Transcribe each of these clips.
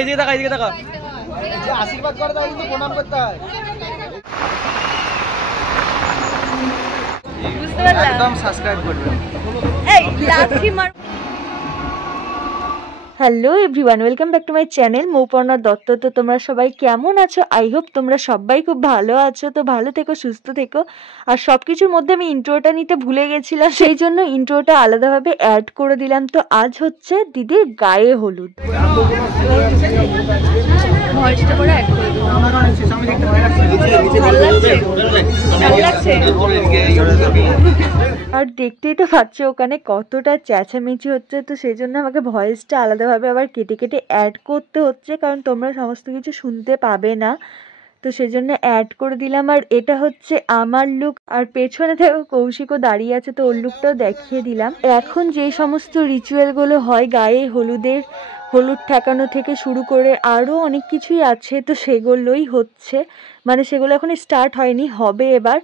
এইদিকে তাকা, এইদিকে তাকা। আশীর্বাদ করে তাই কিন্তু প্রণাম করতে হয়। বুঝতে পারলাম, একদম সাবস্ক্রাইব করবেন। এই লাঠি মার। Hello everyone, welcome back to my channel Mouparna Dutta. তো তোমরা সবাই কেমন আছো? আই হোপ তোমরা সবাই খুব ভালো আছো। তো ভালো থেকো, সুস্থ থেকো। আর সব কিছুর মধ্যে আমি ইন্ট্রোটা নিতে ভুলে গেছিলাম, সেই জন্য ইন্ট্রোটা আলাদাভাবে অ্যাড করে দিলাম। তো আজ হচ্ছে দিদির গায়ে হলুদ। ভয়েসটা করে অ্যাড করে দিলাম। আর দেখতেই তো পাচ্ছ ওখানে কতটা চেঁচামেচি হচ্ছে, তো সেই জন্য আমাকে ভয়েসটা আলাদাভাবে আবার কেটে কেটে অ্যাড করতে হচ্ছে, কারণ তোমরা সমস্ত কিছু শুনতে পাবে না। তো সেই জন্য অ্যাড করে দিলাম। আর এটা হচ্ছে আমার লুক, আর পেছনে দেখো কৌশিকও দাঁড়িয়ে আছে, তো ওর লুকটাও দেখিয়ে দিলাম। এখন যে সমস্ত রিচুয়ালগুলো হয় গায়ে হলুদের, হলুদ ঠেকানো থেকে শুরু করে আরও অনেক কিছুই আছে, তো সেগুলোই হচ্ছে, মানে সেগুলো এখন স্টার্ট হয়নি, হবে এবার।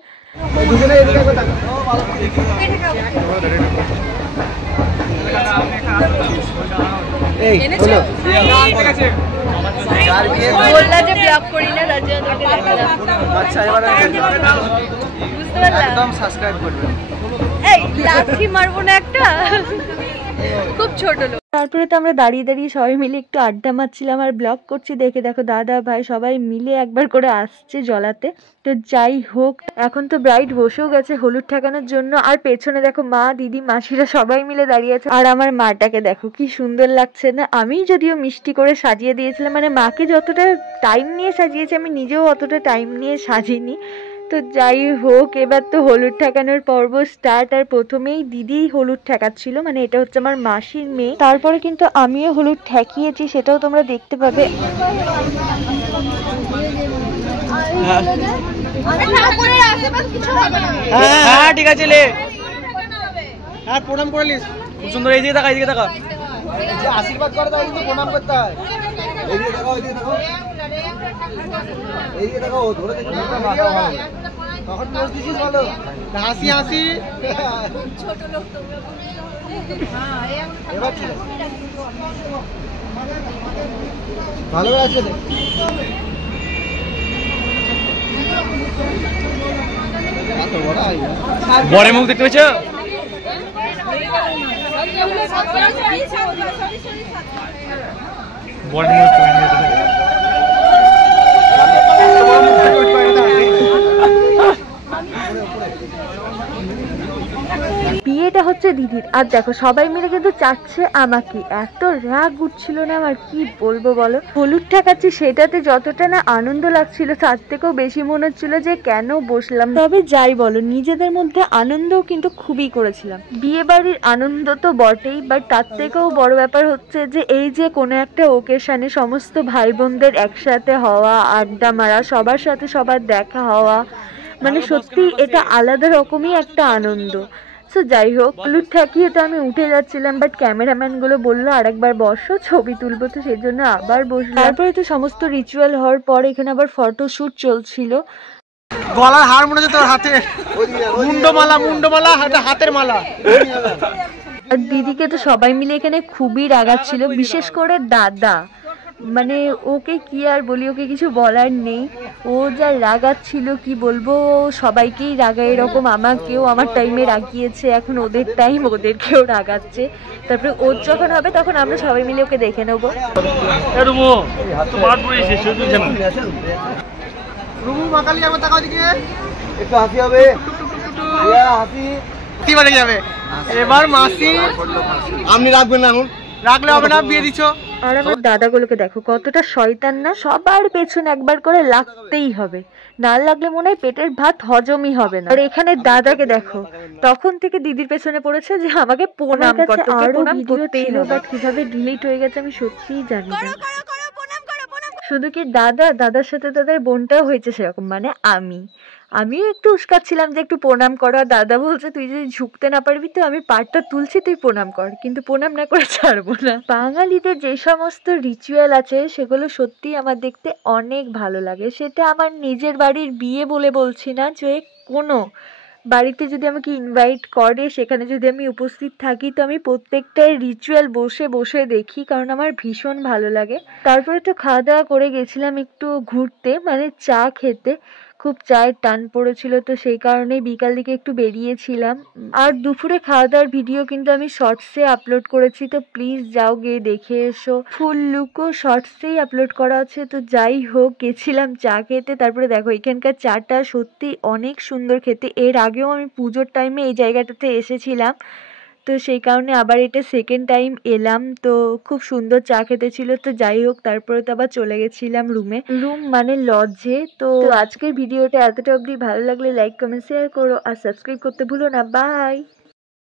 একদম সাবস্ক্রাইব করবেন। এই লাঠি মারবো না একটা, খুব ছোট লোক। তারপরে তো আমরা দাঁড়িয়ে দাঁড়িয়ে সবাই মিলে একটু আড্ডা মারছিলাম আর ব্লগ করছি। দেখে দেখো দাদা ভাই সবাই মিলে একবার করে আসছে জলাতে। তো যাই হোক, এখন তো ব্রাইড বসেও গেছে হলুদ ঠেকানোর জন্য। আর পেছনে দেখো মা, দিদি, মাসিরা সবাই মিলে দাঁড়িয়ে আছে। আর আমার মাটাকে দেখো কি সুন্দর লাগছে না? আমি যদিও মিষ্টি করে সাজিয়ে দিয়েছিলাম, মানে মাকে যতটা টাইম নিয়ে সাজিয়েছি আমি নিজেও অতটা টাইম নিয়ে সাজিনি। তো যাই হোক, এবার তো হলুদ ঠেকানোর পর্ব স্টার্ট। আর প্রথমেই দিদি হলুদ ঠেকাচ্ছিল, মানে এটা হচ্ছে আমার মাসির মেয়ে। তারপরে কিন্তু আমিও হলুদ ঠেকিয়েছি, সেটাও তোমরা দেখতে পাবে। হ্যাঁ ঠিক আছে, হ্যাঁ প্রণাম করে নিস। খুব সুন্দর। এইদিকে তাকা, এইদিকে তাকা। আশীর্বাদ করে তাই কিন্তু প্রণাম করতে হয়। এইদিকে দেখো, এইদিকে দেখো, এইদিকে দেখো, ধরে দেখো। তখন পোজ দিছিস ভালো, হাসি হাসি। ছোট লোক তোমরা। এবার ভালো আছে। বড় মুখ দেখতে পেয়েছো? বড় মুখ বিয়েটা হচ্ছে দিদির, আর দেখো সবাই মিলে কিন্তু চাচ্ছে আমাকে। এত রাগ উঠছিল না আমার, কি বলবো বলো। হলুদ ঠেকাচ্ছি সেটাতে যতটা না আনন্দ লাগছিল, তার থেকেও বেশি মনে হচ্ছিল যে কেন বসলাম। তবে যাই বলো, নিজেদের মধ্যে আনন্দও কিন্তু খুবই করেছিলাম। বিয়ে বাড়ির আনন্দ তো বটেই, বাট তার থেকেও বড় ব্যাপার হচ্ছে যে এই যে কোনো একটা ওকেশনে সমস্ত ভাই বোনদের একসাথে হওয়া, আড্ডা মারা, সবার সাথে সবার দেখা হওয়া, মানে সত্যি এটা আলাদা রকমই একটা আনন্দ। তো যাই হোক, হলুদ ঠেকিয়ে তো আমি উঠে যাচ্ছিলাম, বাট ক্যামেরাম্যান গুলো বললো আরেকবার বসো, ছবি তুলবো, তো সেই জন্য আবার বসলাম। তারপরে তো সমস্ত রিচুয়াল হওয়ার পর এখানে আবার ফটোশুট চলছিল। গলার হার মনে হচ্ছে তোর হাতে, মুন্ডমালা, মুন্ডমালা, হাতের মালা। আর দিদিকে তো সবাই মিলে এখানে খুবই রাগাচ্ছিল, বিশেষ করে দাদা। মানে ওকে কি আর বলি, ওকে কিছু বলার নেই। ও যা রাগাচ্ছিল কি বলবো, সবাইকেই রাগায় এরকম, আমাকেও আমার টাইমে রাগিয়েছে, এখন ওদের টাইম, ওদেরকেও রাগাচ্ছে। তারপরে ওর যখন হবে তখন আমরা সবাই মিলে ওকে দেখে নেবো। এবার মাসি আপনি রাখবেন না, এখন রাখলে হবে না, বিয়ে দিচ্ছ। আর আমার দাদাগুলোকে দেখো কতটা শয়তান না, সবার পেছনে একবার করে লাগতেই হবে, না লাগলে মনে হয় পেটের ভাত হজমই হবে না। আর এখানে দাদাকে দেখো, তখন থেকে দিদির পেছনে পড়েছে যে আমাকে প্রণাম করতে, আরো ভিডিও ছিল, বাট কিভাবে ডিলিট হয়ে গেছে আমি সত্যিই জানি না। শুধু কি দাদার সাথে দাদার বোনটাও হয়েছে সেরকম, মানে আমিও একটু উস্কাচ্ছিলাম যে একটু প্রণাম করো। দাদা বলছে তুই যদি ঝুঁকতে না পারবি তো আমি পাটটা তুলছি, তুই প্রণাম কর, কিন্তু প্রণাম না করে ছাড়বো না। বাঙালিদের যে সমস্ত রিচুয়াল আছে সেগুলো সত্যি আমার দেখতে অনেক ভালো লাগে। সেটা আমার নিজের বাড়ির বিয়ে বলে বলছি না, যে কোনো বাড়িতে যদি আমাকে ইনভাইট করে, সেখানে যদি আমি উপস্থিত থাকি, তো আমি প্রত্যেকটাই রিচুয়াল বসে বসে দেখি, কারণ আমার ভীষণ ভালো লাগে। তারপরে তো খাওয়া দাওয়া করে গেছিলাম একটু ঘুরতে, মানে চা খেতে। খুব চায়ের টান পড়েছিল, তো সেই কারণে বিকাল দিকে একটু বেরিয়েছিলাম। আর দুপুরে খাওয়া দাওয়ার ভিডিও কিন্তু আমি শর্টসে আপলোড করেছি, তো প্লিজ যাও গিয়ে দেখে এসো। ফুল লুকও শর্টসেই আপলোড করা আছে। তো যাই হোক, গেছিলাম চা খেতে। তারপরে দেখো এখানকার চাটা সত্যি অনেক সুন্দর খেতে। এর আগেও আমি পুজোর টাইমে এই জায়গাটাতে এসেছিলাম, তো সেই কারণে আবার এটা সেকেন্ড টাইম এলাম। তো খুব সুন্দর চা খেতে ছিল। তো যাই হোক, তারপরে তো আবার চলে গেছিলাম রুম মানে লজে। তো আজকের ভিডিওটা এতটা অবধি। ভালো লাগলে লাইক কমেন্ট শেয়ার করো আর সাবস্ক্রাইব করতে ভুলো না। বাই।